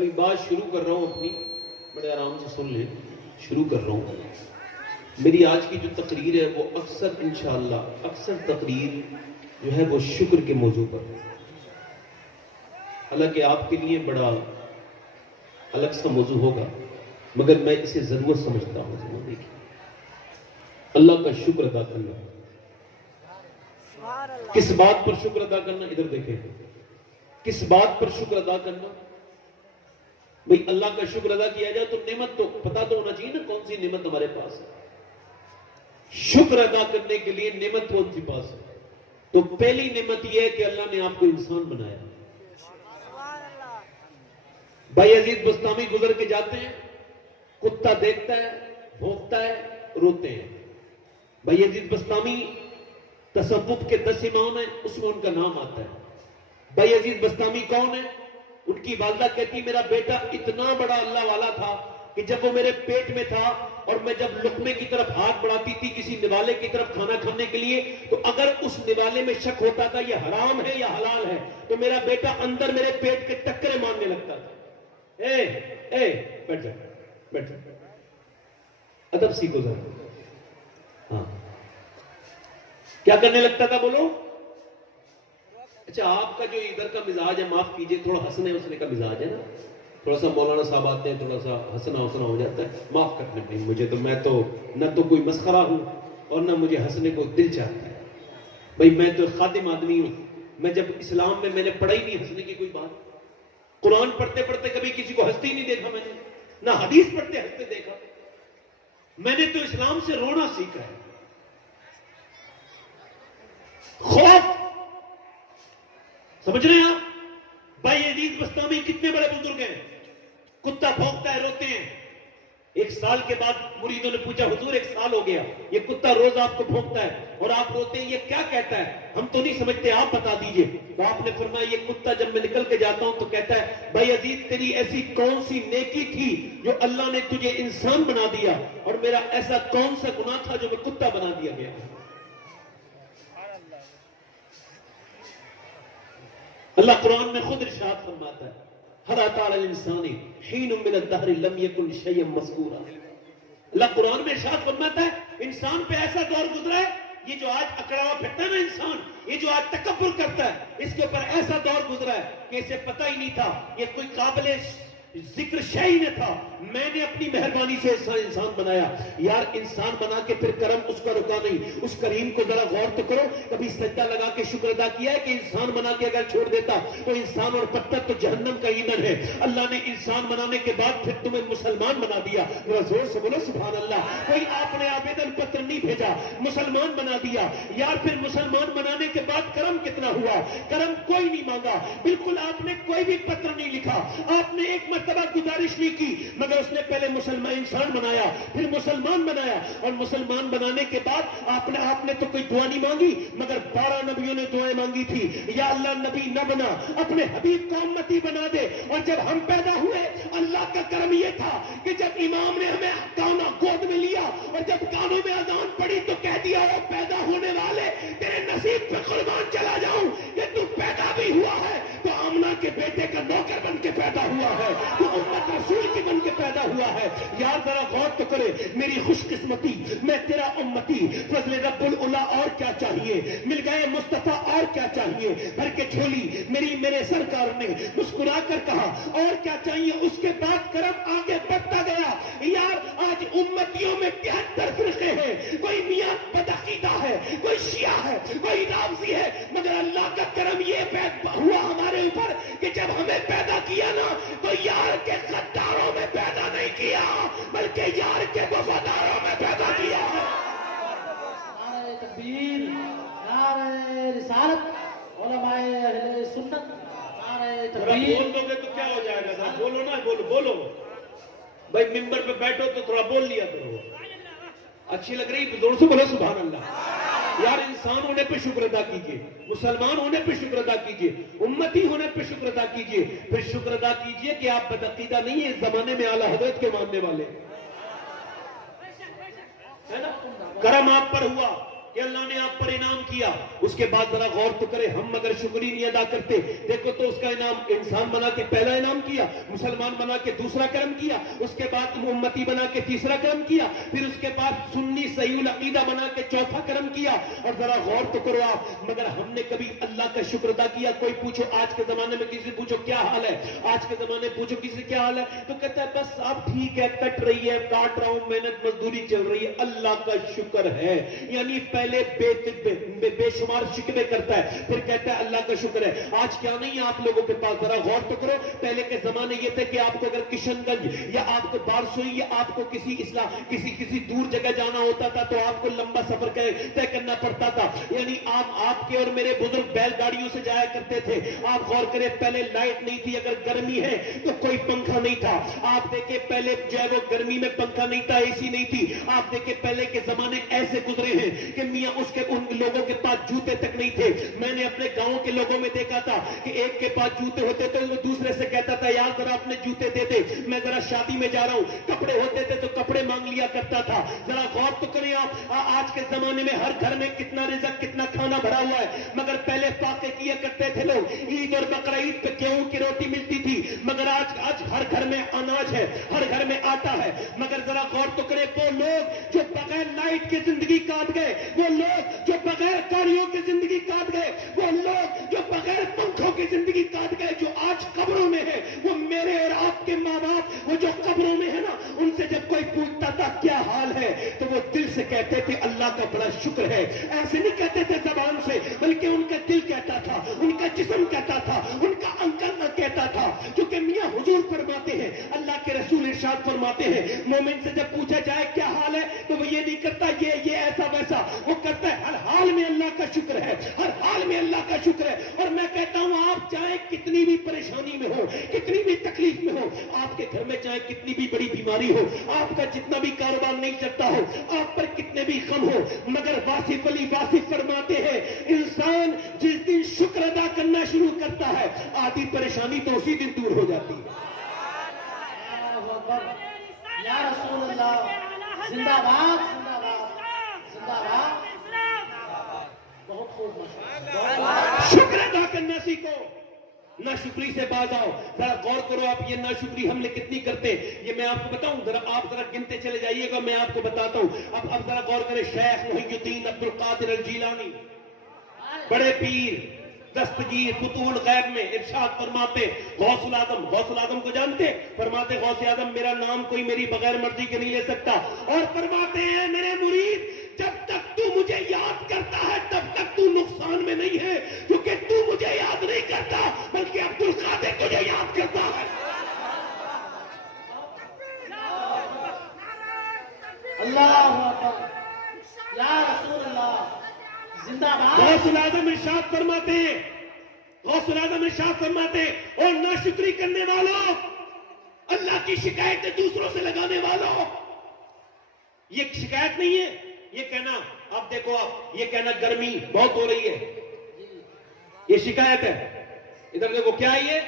भाई बात शुरू कर रहा हूं अपनी, बड़े आराम से सुन ले। शुरू कर रहा हूं। मेरी आज की जो तकरीर है वो अक्सर इंशाअल्लाह अक्सर तकरीर जो है वो शुक्र के मौजू पर है। हालांकि आपके लिए बड़ा अलग सा मौजू होगा, मगर मैं इसे जरूर समझता हूं। देखिए, अल्लाह का शुक्र अदा करना। किस बात पर शुक्र अदा करना? इधर देखें, किस बात पर शुक्र अदा करना? भाई अल्लाह का शुक्र अदा किया जाए तो नेमत तो पता तो होना चाहिए ना, कौन सी नेमत हमारे पास है। शुक्र अदा करने के लिए नेमत कौन सी पास है? तो पहली नेमत यह है कि अल्लाह ने आपको इंसान बनाया। भाई अजीज बस्तामी गुजर के जाते हैं, कुत्ता देखता है, भौंकता है, रोते हैं। भाई अजीज बस्तामी तसव्वुफ के 10 इमाम है, उसमें उनका नाम आता है। भाई अजीज बस्तामी कौन है? उनकी वालदा कहती मेरा बेटा इतना बड़ा अल्लाह वाला था कि जब वो मेरे पेट में था और मैं जब लुकमे की तरफ हाथ बढ़ाती थी किसी निवाले की तरफ खाना खाने के लिए, तो अगर उस निवाले में शक होता था ये हराम है या हलाल है, तो मेरा बेटा अंदर मेरे पेट के टक्करे मारने लगता था। बैठ जा, बैठ जा, अदब सीखो जरा। हाँ, क्या करने लगता था बोलो? अच्छा, आपका जो इधर का मिजाज है, माफ कीजिए, थोड़ा हंसने हंसने का मिजाज है ना, थोड़ा सा मौलाना साहब आते हैं, थोड़ा सा हंसना हंसना हो जाता है, माफ करने भाई मुझे। तो मैं तो न तो कोई मस्खरा हूं और न मुझे हंसने को दिल चाहता है। भाई मैं तो खादिम आदमी हूं। मैं जब इस्लाम में मैंने पढ़ा ही नहीं हंसने की कोई बात। कुरान पढ़ते पढ़ते कभी किसी को हंसते ही नहीं देखा मैंने, ना हदीस पढ़ते हंसते देखा। मैंने तो इस्लाम से रोना सीखा है। खौफ, समझ रहे हैं आप? भाई अजीज बस्तामी कितने बड़े बुजुर्ग हैं। कुत्ता भौंकता है, रोते हैं। 1 साल के बाद मुरीदों ने पूछा हुजूर 1 साल हो गया, ये कुत्ता रोज आपको भौंकता है और आप रोते हैं, ये क्या कहता है? हम तो नहीं समझते, आप बता दीजिए। तो आपने फरमाया ये कुत्ता जब मैं निकल के जाता हूं तो कहता है भाई अजीज तेरी ऐसी कौन सी नेकी थी जो अल्लाह ने तुझे इंसान बना दिया, और मेरा ऐसा कौन सा गुनाह था जो मैं कुत्ता बना दिया गया। अल्लाह कुरान में खुद इरशाद फरमाता है हल अता अल इंसानी हीन मिन अद-दहर लम यकुन शय'अन मज़कूरा। अल्लाह कुरान में इरशाद फरमाता है इंसान पे ऐसा दौर गुजरा है, ये जो आज अकड़ा हुआ फिरता है ना इंसान, ये जो आज तकब्बुर करता है, इसके ऊपर ऐसा दौर गुजरा है कि इसे पता ही नहीं था ये कोई काबिल जिक्र शय न था। मैंने अपनी मेहरबानी से इंसान बनाया। यार इंसान बना के फिर कर्म उसका रुका नहीं। उस करीम को जरा गौर तो करो, कभी सज्जा लगा के शुक्र अदा किया है कि इंसान बना के अगर छोड़ देता तो इंसान और पत्थर तो जहन्नम का ईंधन है। अल्लाह ने इंसान बनाने के बाद फिर तुम्हें मुसलमान बना दिया। जोर से बोलो सुभान अल्लाह। कोई आपने आवेदन पत्र नहीं भेजा, मुसलमान बना दिया। यार फिर मुसलमान बनाने के बाद कर्म कितना हुआ? कर्म कोई नहीं मांगा, बिल्कुल आपने कोई भी पत्र नहीं लिखा, आपने एक मर्तबा गुजारिश नहीं की, मगर उसने पहले मुसलमान इंसान बनाया, फिर मुसलमान बनाया, और मुसलमान बनाने के बाद आपने तो कोई दुआ नहीं मांगी, मगर 12 नबियों ने दुआएं मांगी थी। या अल्लाह नबी न बना, अपने हबीब को उम्मती बना दे। और जब हम पैदा हुए, अल्लाह का करम यह था कि जब इमाम ने हमें काना गोद में लिया और जब कानों में अजान पड़ी तो कह दिया वो पैदा होने वाले तेरे नसीब पे कुर्बान चला जाऊं कि तू पैदा भी हुआ है तो आमना के बेटे का नौकर बन के पैदा हुआ है, तो उम्मत रसूल की बन के पैदा हुआ है। यार जरा गौर तो करे, मेरी खुशकिस्मती, मैं तेरा उम्मती, फजल रब्बुल उला, और क्या चाहिए? मिल गए मुस्तफा, और क्या चाहिए? भर के झोली मेरे सरकार ने मुस्कुरा कर कहा और क्या चाहिए? उसके बाद करम आगे बढ़ता गया। यार आज उम्मतियों में 73 फिरके हैं, कोई मियां बदअकीदा है, कोई शिया है, कोई रावजी है, मगर अल्लाह का करम ये हुआ हमारे ऊपर कि जब हमें पैदा किया ना तो यार के गद्दारों में पैदा नहीं किया, बल्कि यार के वफादारों में पैदा किया। नारे तकबीर, नारे रिसालत, उलमाए अहले सुन्नत, नारे तकबीर। बोल दोगे तो क्या हो जाएगा? सर बोलो ना, बोलो भाई, मिंबर पे बैठो तो थोड़ा बोल लिया करो। अच्छी लग रही, जोर से बोलो सुभान अल्लाह। यार इंसान होने पे शुक्र अदा कीजिए, मुसलमान होने पे शुक्र अदा कीजिए, उम्मती होने पे शुक्र अदा कीजिए, फिर शुक्र अदा कीजिए कि आप बदअकीदा नहीं है, इस जमाने में आला हजरत के मानने वाले है ना। करम आप पर हुआ, कि अल्लाह ने आप पर इनाम किया, उसके बाद जरा गौर तो करे, हम अगर शुक्र ही नहीं अदा करते, देखो तो उसका इनाम इंसान बना के पहला इनाम किया, मुसलमान बना के दूसरा कर्म किया, उसके बाद उम्मती बना के तीसरा कर्म किया, फिर उसके बाद सुन्नी सहीउल अकीदा बना के चौथा कर्म किया। और जरा गौर तो करो आप, मगर हमने कभी अल्लाह का शुक्र अदा किया? कोई पूछो आज के जमाने में, किसी पूछो क्या हाल है, आज के जमाने में पूछो किसी क्या हाल है, तो कहता है बस आप ठीक है, कट रही है, काट रहा हूं, मेहनत मजदूरी चल रही है, अल्लाह का शुक्र है। यानी पहले बेशुमार शिकवे करता है, फिर कहता है अल्लाह का शुक्र है। आज क्या नहीं है आप लोगों के पास, जरा गौर तो करो। पहले के जमाने ये थे कि आपको अगर किशनगंज या आपको बारसोई या आपको किसी दूर जगह जाना होता था तो आपको लंबा सफर तय करना पड़ता था। यानी आपके और मेरे बुजुर्ग बैलगाड़ियों से जाया करते थे। आप गौर करें, पहले लाइट नहीं थी, अगर गर्मी है तो कोई पंखा नहीं था। आप देखे पहले जो है वो गर्मी में पंखा नहीं था, एसी नहीं थी। आप देखे पहले के जमाने ऐसे गुजरे हैं कि मियां उसके उन लोगों के पास जूते तक नहीं थे। मैंने अपने गांव के लोगों में देखा था कि एक के पास जूते होते तो वो दूसरे से कहता था यार जरा अपने जूते दे दे, मैं जरा शादी में जा रहा हूं। कपड़े होते थे तो कपड़े मांग लिया करता था। जरा गौर तो करें आप, आज के जमाने में हर घर में कितना रिज़्क, कितना खाना भरा हुआ है, मगर पहले फाके किया करते थे लोग। ईद और बकरा ईद पे गेहूं की रोटी मिलती थी, मगर आज हर घर में अनाज है, हर घर में आटा है। मगर जरा गौर तो करें, वो लोग जो बगैर लाइट की जिंदगी काट गए, वो लोग जो बगैर गाड़ियों की जिंदगी काट गए, वो लोग जो बगैर पंखों की जिंदगी काट गए, जो आज कब्रों में है, वो मेरे और आपके माँ बाप वो जो कब्रों में है ना, उनसे जब कोई पूछता था क्या हाल है, तो वो दिल से कहते थे अल्लाह का बड़ा शुक्र है। ऐसे नहीं कहते थे जबान से, बल्कि उनका दिल कहता था, उनका जिस्म कहता था, उनका अंकल कहता था। क्योंकि मियां हुजूर फरमाते हैं, अल्लाह के रसूल इरशाद फरमाते हैं, मोमिन से जब पूछा जाए क्या हाल है, तो वो ये नहीं करता ये ऐसा वैसा, वो करता है हर हाल में अल्लाह का शुक्र है, हर हाल में अल्लाह का शुक्र है। और मैं कहता हूं आप चाहे कितनी भी परेशानी में हो, कितनी भी तकलीफ में हो, आपके घर में चाहे कितनी भी बड़ी बीमारी हो, आपका जितना भी कारोबार नहीं चलता हो, आप पर कितने भी गम हो, मगर वासिफ अली वासिफ फरमाते हैं, इंसान जिस दिन शुक्र अदा करना शुरू करता है, आधी परेशानी तो उसी दिन दूर हो जाती है। या रसूल अल्लाह, जिंदाबाद जिंदाबाद जिंदाबाद। बहुत खूब, शुक्र अदा करना सीखो, ना शुक्री से बाज आओ। जरा गौर करो आप, ये ना शुक्री हमने कितनी करते, ये मैं आपको बताऊं, जरा आप जरा गिनते चले जाइएगा, मैं आपको बताता हूं। अब जरा गौर करें, शेख मुहीउद्दीन अब्दुल कादिर अल जीलानी, बड़े पीर, दस्तगीर, फुतूहुल गैब में इरशाद फरमाते, गौसुल आजम को जानते, फरमाते गौसे आजम मेरा नाम कोई मेरी बगैर मर्जी के नहीं ले सकता। और फरमाते हैं मेरे मुरीद, जब तक तू मुझे याद करता है तब तक तू नुकसान में नहीं है, क्योंकि तू मुझे याद नहीं करता बल्कि अब्दुल कादिर तुझे याद करता है। अल्लाहु अकबर, या रसूल अल्लाह, जिंदाबाद। गौसुल आजम इरशाद फरमाते, गौसुल आजम इरशाद फरमाते, और नाशुक्री करने वालों, अल्लाह की शिकायतें दूसरों से लगाने वालों, ये शिकायत नहीं है, ये कहना, आप देखो आप, ये कहना गर्मी बहुत हो रही है, ये शिकायत है। इधर देखो क्या है, ये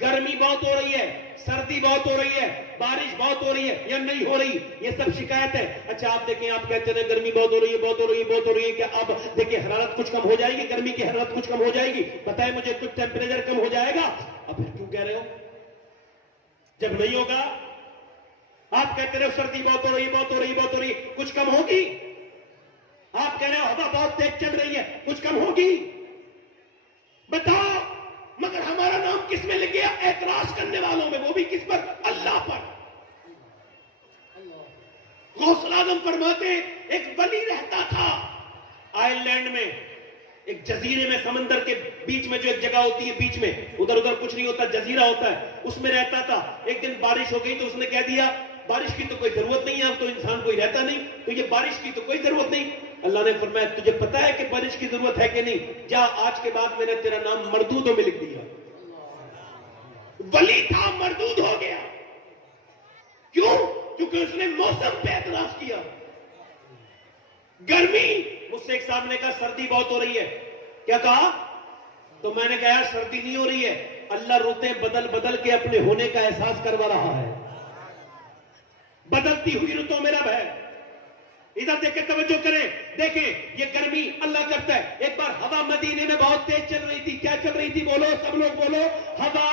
गर्मी बहुत हो रही है, सर्दी बहुत हो रही है, बारिश बहुत हो रही है या नहीं हो रही, ये सब शिकायत है। अच्छा आप देखें, आप कहते हैं गर्मी बहुत हो रही है, बहुत हो रही है, बहुत हो रही है, क्या अब देखिए हरारत कुछ कम हो जाएगी, गर्मी की हरारत कुछ कम हो जाएगी, बताए मुझे, कुछ टेम्परेचर कम हो जाएगा? अब फिर क्यों कह रहे हो जब नहीं होगा? आप कहते रहे सर्दी बहुत हो रही है, बहुत हो रही है, बहुत हो रही है, कुछ कम होगी? आप कह रहे हो हवा बहुत तेज चल रही है, कुछ कम होगी? बताओ। मगर हमारा नाम किस में लग गया? एतराज करने वालों में, वो भी किस पर? अल्लाह पर। गौसुल आजम फरमाते, एक वली रहता था आयरलैंड में, एक जजीरे में, समंदर के बीच में जो एक जगह होती है, बीच में उधर उधर कुछ नहीं होता, जजीरा होता है, उसमें रहता था। एक दिन बारिश हो गई तो उसने कह दिया बारिश की तो कोई जरूरत नहीं है, अब तो इंसान कोई रहता नहीं, तो ये बारिश की तो कोई जरूरत नहीं। अल्लाह ने फरमाया तुझे पता है कि बारिश की जरूरत है कि नहीं? जा, आज के बाद मैंने तेरा नाम मरदूदों में लिख दिया। वली था, मरदूद हो गया। क्यों? क्योंकि उसने मौसम पे एतराज किया। गर्मी, मुझसे एक साहब ने कहा सर्दी बहुत हो रही है, क्या कहा? तो मैंने कहा सर्दी नहीं हो रही है, अल्लाह रुतें बदल बदल के अपने होने का एहसास करवा रहा है। बदलती हुई रुतों में रब है, इधर देखें, तवज्जो करें, देखें ये गर्मी अल्लाह करता है। एक बार हवा मदीने में बहुत तेज चल रही थी। क्या चल रही थी? बोलो सब लोग बोलो, हवा।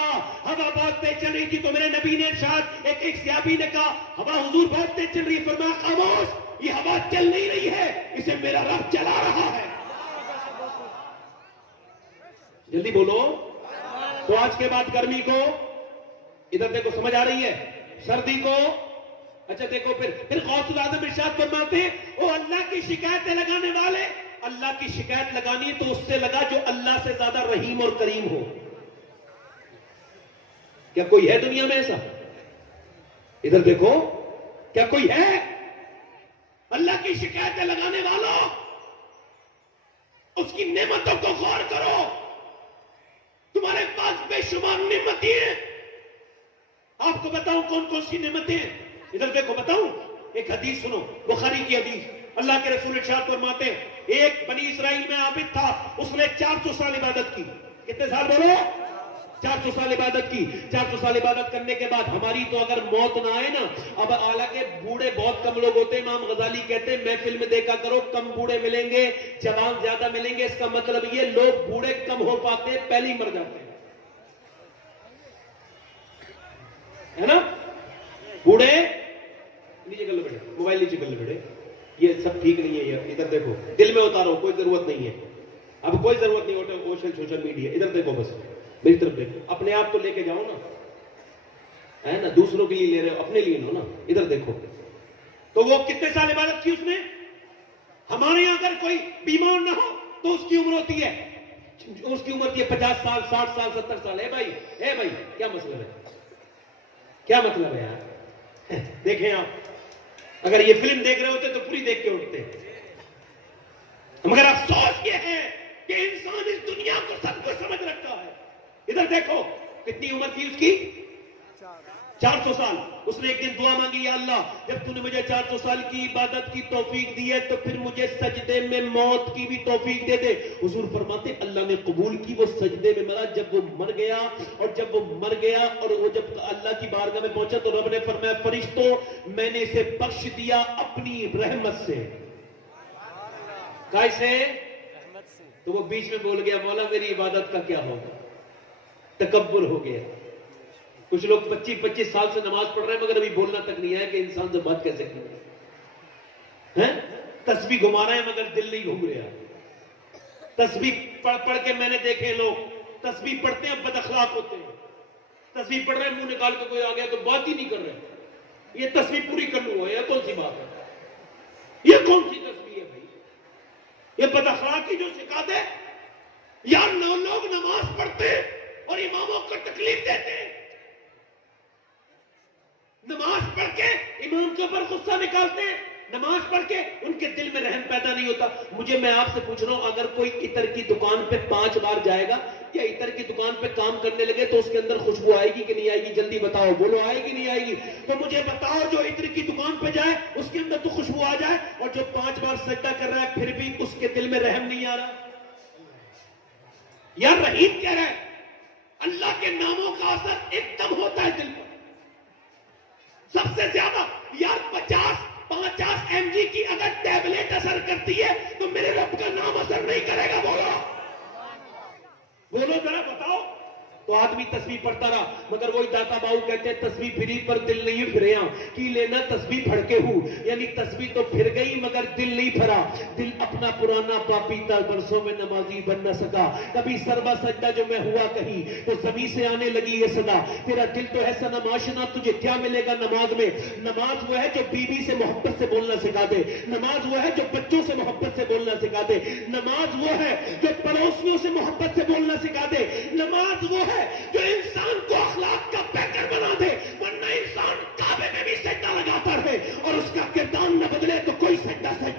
हवा बहुत तेज चल रही थी तो मेरे नबी ने इरशाद, एक सहाबी ने कहा, हवा हुजूर बहुत तेज चल रही है। फरमाया, खामोश, ये हवा चल नहीं रही है, इसे मेरा रब चला रहा है। जल्दी बोलो। तो आज के बाद गर्मी को, इधर देखो, समझ आ रही है? सर्दी को, अच्छा देखो, फिर गौसुल आज़म इरशाद फरमाते हैं, ओ अल्लाह की शिकायतें लगाने वाले, अल्लाह की शिकायत लगानी है तो उससे लगा जो अल्लाह से ज्यादा रहीम और करीम हो। क्या कोई है दुनिया में ऐसा? इधर देखो, क्या कोई है? अल्लाह की शिकायतें लगाने वालों, उसकी नेमतों को गौर करो। तुम्हारे पास बेशुमार नेमतें हैं। आपको बताऊं कौन कौन सी नेमतें हैं? इधर देखो, बताऊं, एक हदीस सुनो, बुखारी की हदीस। अल्लाह के रसूल इरशाद फरमाते हैं, एक बनी इस्राइल में आबिद था, उसने 400 साल इबादत की। कितने साल बोलो? 400 साल इबादत की। 400 साल इबादत करने के बाद हमारी तो अगर मौत ना आए ना, अब हालांकि बूढ़े बहुत कम लोग होते हैं। इमाम गजाली कहते हैं, महफिल में देखा करो, कम बूढ़े मिलेंगे, जवान ज्यादा मिलेंगे। इसका मतलब ये, लोग बूढ़े कम हो पाते हैं, पहले ही मर जाते हैं, है ना? बूढ़े नीचे कर लो बेटे, मोबाइल नीचे कर लो बेटे, ये सब ठीक नहीं है। ये इधर देखो, दिल में उतारो, कोई जरूरत नहीं है, अब कोई जरूरत नहीं होता सोशल मीडिया। इधर देखो, बस मेरी तरफ देखो, अपने आप तो लेके जाओ ना, है ना? दूसरों के लिए ले रहे हो, अपने लिए लो ना। इधर देखो, तो वो कितने साल इबादत की उसने? हमारे यहां अगर कोई बीमार ना हो तो उसकी उम्र होती है, उसकी उम्र होती है 50 साल, 60 साल, 70 साल। है भाई, है भाई, क्या मतलब है? क्या मतलब है यार? देखें आप, अगर ये फिल्म देख रहे होते तो पूरी देख के उठते, मगर अफसोस ये है कि इंसान इस दुनिया को सब कुछ समझ रखता है। इधर देखो, कितनी उम्र थी उसकी? 400 साल। उसने एक दिन दुआ मांगी, या अल्लाह, जब तूने मुझे 400 साल की इबादत की तौफीक दी है तो फिर मुझे सजदे में मौत की भी तौफीक दे दे। हुजूर फरमाते, अल्लाह ने कबूल की, वो सजदे में मरा। जब वो मर गया, और जब वो मर गया और वो जब अल्लाह की बारगाह में पहुंचा तो रब ने फरमाया, फरिश्तों, मैंने इसे बख्श दिया अपनी रहमत से। कैसे? तो वो बीच में बोल गया, मौला मेरी इबादत का क्या होगा? तकब्बुर हो गया। कुछ लोग 25-25 साल से नमाज पढ़ रहे हैं, मगर अभी बोलना तक नहीं आया कि इंसान से बात कैसे करें, हैं? तस्बीह घुमा रहे हैं मगर दिल नहीं घूम रहा। तस्बीह पढ़ पढ़ के मैंने देखे लोग, तस्बीह पढ़ते हैं बदअखलाक होते हैं। तस्बीह पढ़ रहे हैं, मुंह निकाल के कोई आ गया तो बात ही नहीं कर रहे। ये तस्बीह पूरी कर लूंगा, ये कौन सी बात है? ये कौन सी तस्बीह है भाई? ये बदअखलाकी जो सिखा दे यार। लोग नमाज पढ़ते और इमामों को तकलीफ देते, नमाज पढ़ के इमाम के ऊपर गुस्सा निकालते हैं, नमाज पढ़ के उनके दिल में रहम पैदा नहीं होता। मैं आपसे पूछ रहा हूं, अगर कोई इतर की दुकान पे 5 बार जाएगा या इतर की दुकान पे काम करने लगे तो उसके अंदर खुशबू आएगी कि नहीं आएगी? जल्दी बताओ, बोलो, आएगी नहीं आएगी? तो मुझे बताओ, जो इतर की दुकान पे जाए उसके अंदर तो खुशबू आ जाए, और जो 5 बार सजदा कर रहा है फिर भी उसके दिल में रहम नहीं आ रहा। यार रहीम कह रहा है, अल्लाह के नामों का असर एकदम होता है दिल पर, सबसे ज्यादा। यार 50 mg की अगर टैबलेट असर करती है तो मेरे रब का नाम असर नहीं करेगा? बोलो जरा, बताओ। तो आदमी तस्बीह पढ़ता रहा, मगर वही दाता बाबू कहते हैं, तस्बीह फिरी पर दिल नहीं फिरया की लेना तस्बीह फड़के हूं। यानी तस्बीह तो फिर गई मगर दिल नहीं भरा। दिल अपना पुराना पापी था, बरसों में नमाजी बन न सका। कभी सरबा सजदा जो मैं हुआ कहीं तो जमीन से आने लगी ये सदा, तेरा दिल तो है सनमाशना, तुझे क्या मिलेगा नमाज में? नमाज वो है जो बीवी से मोहब्बत से बोलना सिखा दे, नमाज वो है जो बच्चों से मोहब्बत से बोलना सिखा दे, नमाज वो है जो पड़ोसियों से मोहब्बत से बोलना सिखा दे, नमाज वो है जो इंसान को अखलाक का पैकर बना दे। वरना इंसान काबे में भी सजदा लगाता रहे और उसका किरदार न बदले तो कोई सजदा नहीं।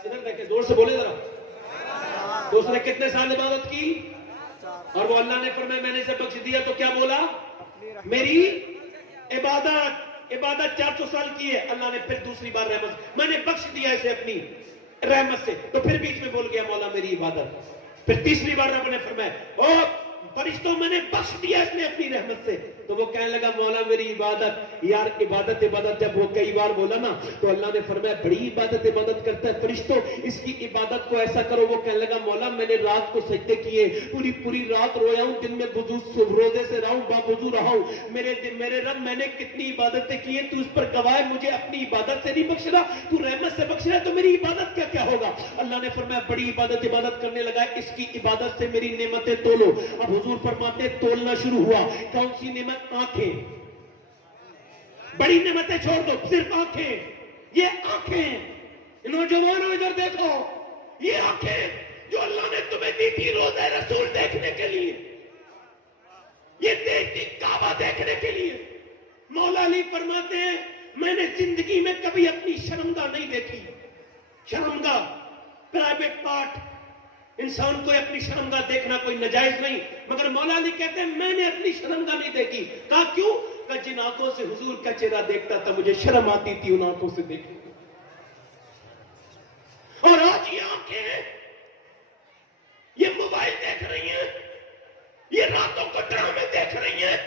इधर देखे, जोर से बोले जरा। तो उसने कितने साल इबादत की? और वो अल्लाह ने फरमाया, मैंने इसे बख्श दिया। तो क्या बोला? मेरी इबादत 400 साल की है। अल्लाह ने फिर दूसरी बार रहमत, मैंने बख्श दिया इसे अपनी रहमत से। तो फिर बीच में बोल गया, मौला मेरी इबादत। फिर तीसरी बार रब ने फरमाया, ओ फरिश्तों मैंने बख्श दिया इसने अपनी रहमत से। तो वो कहने लगा मौला मेरी इबादत, यार इबादत इबादत जब वो कई बार बोला ना तो अल्लाह ने फरमाया बड़ी इबादत इबादत करता है फरिश्तों, इसकी इबादत को ऐसा करो। वो कहने लगा मौला मैंने रात को सजदे किए, पूरी पूरी रात रोया हूं, दिन में रोजे से रहा हूं, बावजू रहा हूं, मेरे रब मैंने कितनी इबादतें की है, तू उस पर गवाह है, मुझे अपनी इबादत से नहीं बख्श रहा, तू रहमत से बख्श रहा है, तो मेरी इबादत क्या क्या होगा। अल्लाह ने फरमाया बड़ी इबादत करने लगा, इसकी इबादत से मेरी नेमतें तोलो। अब हुजूर फरमाते तोलना शुरू हुआ। कौन सी नेमत? आंखें। बड़ी नेमतें छोड़ दो, सिर्फ आंखें। ये आंखें नौजवानों इधर देखो, ये आंखें जो अल्लाह ने तुम्हें दी थी रोज़े रसूल देखने के लिए, ये देखती काबा देखने के लिए। मौला अली फरमाते हैं मैंने जिंदगी में कभी अपनी शर्मगाह नहीं देखी। शर्मगाह प्राइवेट पार्ट, इंसान को अपनी शर्मगाह देखना कोई नजायज नहीं, मगर मौला अली कहते हैं मैंने अपनी शर्मगाह नहीं देखी। कहा क्यों? कहा जिन आंखों से हुजूर का चेहरा देखता था मुझे शर्म आती थी उन आंखों से देखने। और आज ये आंखें ये मोबाइल देख रही हैं, ये रातों को ड्रामे देख रही हैं,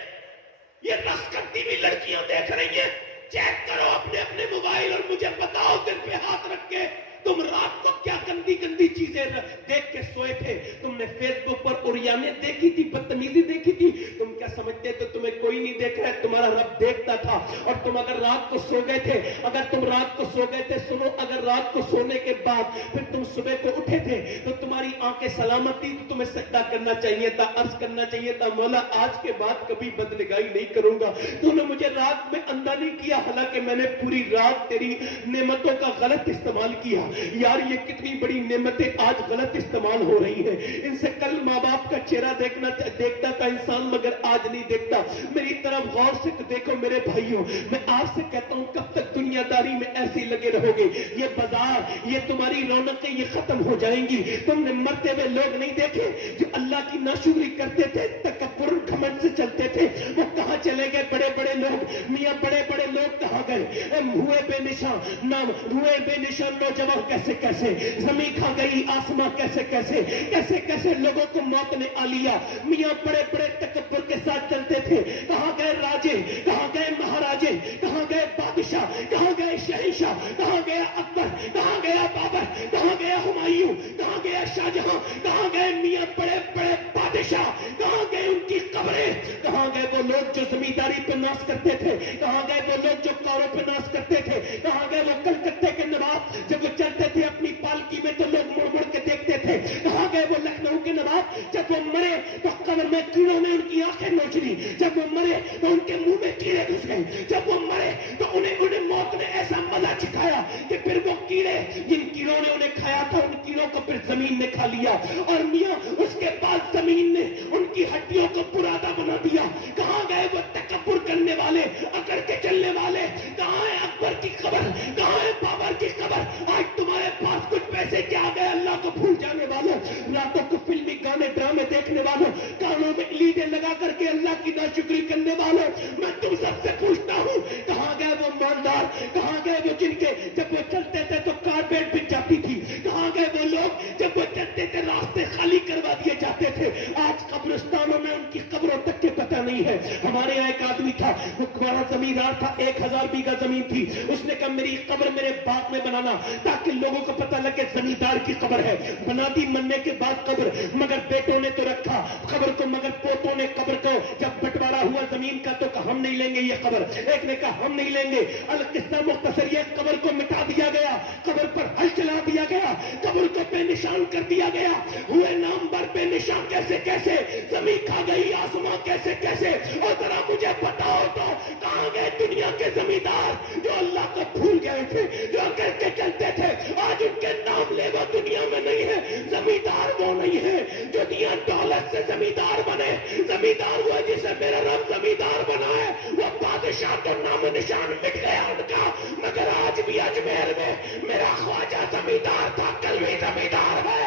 ये रस करती हुई लड़कियां देख रही हैं। चेक करो अपने अपने मोबाइल और मुझे बताओ दिल पे हाथ रख के तुम रात को क्या गंदी गंदी चीजें देख के सोए थे। तुमने फेसबुक पर उरियाने देखी थी, बदतमीजी देखी थी। तुम क्या समझते थे तुम्हें कोई नहीं देख रहा है? तुम्हारा रब देखता था। और तुम अगर रात को सो गए थे, अगर तुम रात को सो गए थे, सुनो, अगर रात को सोने के बाद फिर तुम सुबह को उठे थे तो तुम्हारी आंखें सलामत थी, तो तुम्हें सजदा करना चाहिए था, अर्ज करना चाहिए था मौला आज के बाद कभी बदनिगाही नहीं करूंगा। तूने मुझे रात में अंधा नहीं किया, हालांकि मैंने पूरी रात तेरी नेमतों का गलत इस्तेमाल किया। यार ये कितनी बड़ी नेमतें आज गलत इस्तेमाल हो रही हैं। इनसे कल माँ बाप का चेहरा देखता था इंसान, मगर आज नहीं देखता। मेरी तरफ गौर से देखो मेरे भाइयों, मैं आपसे कहता हूं कब तक दुनियादारी में ऐसे ही लगे रहोगे? ये बाजार, ये तुम्हारी रौनकें ये खत्म हो जाएंगी। तुमने मरते हुए लोग नहीं देखे जो अल्लाह की नाशुक्री करते थे, तकब्बुर घमंड से चलते थे? वो कहां चले गए? बड़े बड़े लोग, मियां बड़े बड़े लोग कहां गए? हुए बेनिशान नाम, हुए बेनिशान नौजवान कैसे कैसे, जमीन खा गई आसमां कैसे कैसे, कैसे कैसे लोगों को मौत ने आ लिया। मियां बड़े बड़े तकब्बुर के साथ चलते थे, कहां गए राजे, कहां गए महाराजे, कहां गए बादशाह, कहां गए शहंशाह, कहां गया अकबर, कहां गया बाबर, कहां गया हुमायूं, कहां गया शाहजहां, कहां गए मियां बड़े बड़े बादशाह, कहां गए उनकी कब्रें, कहां गए वो लोग जो जमींदारी पे नाश करते थे, कहां गए वो लोग जो कारों पे नाश करते थे, कहां गए वो कलकत्ते के नवाब जब वो चलते थे अपनी पालकी में तो लोग मुड़ मुड़ के देखते थे, कहां गए वो लखनऊ के नवाब जब वो मरे तो कब्र में कीड़ों ने उनकी आंखें नोच ली, जब वो मरे तो उनके मुंह में कीड़े घुस गए, जब वो मरे तो उन्हें मौत ने ऐसा मजा सिखाया कि फिर वो कीड़े जिन कीड़ों ने उन्हें खाया था उन कीड़ों को फिर जमीन ने खा लिया। और मियां उसके बाद जमीन ने उनकी हड्डियों को पुराना बना दिया। कहां गए वो तकब्बुर करने वाले, अकड़ के चलने वाले? कहां है अकबर की खबर, कहां है बाबर की खबर? आज तुम्हारे पास कुछ पैसे क्या गए अल्लाह को भूल जाने वालों, रातों को फिल्मी गाने ड्रामे देखने वालों, कानों में लीडे लगा करके अल्लाह की नाशुक्री करने वालों, मैं तुम सबसे पूछता हूं कहां गए वो मालदार, कहां गए वो जिनके जब वो चलते थे तो कारपेट बिछ जाती थी, कहां गए वो लोग जब वो चलते थे रास्ते खाली करवा दिए जाते थे? आज कब्रिस्तानों में उनकी कब्रों तक के पता नहीं है। हमारे यहाँ एक आदमी था, वो बड़ा जमींदार था, 1000 बीघा जमीन थी। उसने कहा मेरी कब्र मेरे बाग में बनाना ताकि लोगों को पता लगे जमींदार की कब्र है। बना दी मरने के बाद कब्र, मगर बेटों ने तो रखा कब्र को, मगर पोतों ने कब्र को जब बंटवारा हुआ जमीन का तो कहा हम नहीं लेंगे ये कब्र, एक ने कहा हम नहीं लेंगे। अलकिस्सा मुख्तसर ये कब्र को मिटा दिया गया, कब्र पर हल चला दिया गया, कब्र को बेनिशान कर दिया गया। हुए नाम पर बेनिशान कैसे कैसे, जमीन खा गई आसमां कैसे कैसे। और जरा मुझे बताओ तो कहां गए दुनिया के जमींदार जो अल्लाह को भूल गए थे, जो करके चलते थे? आज उनके नाम ले वो दुनिया में नहीं है। जमींदार वो नहीं है जो दुनिया दौलत से जमींदार बने। जमींदार हुआ जिसे मेरा रब जमींदार बना है, वो बादशाह तो नाम निशान मिट गया उनका। मगर आज भी अजमेर में मेरा ख्वाजा जमींदार था, कल भी जमींदार है।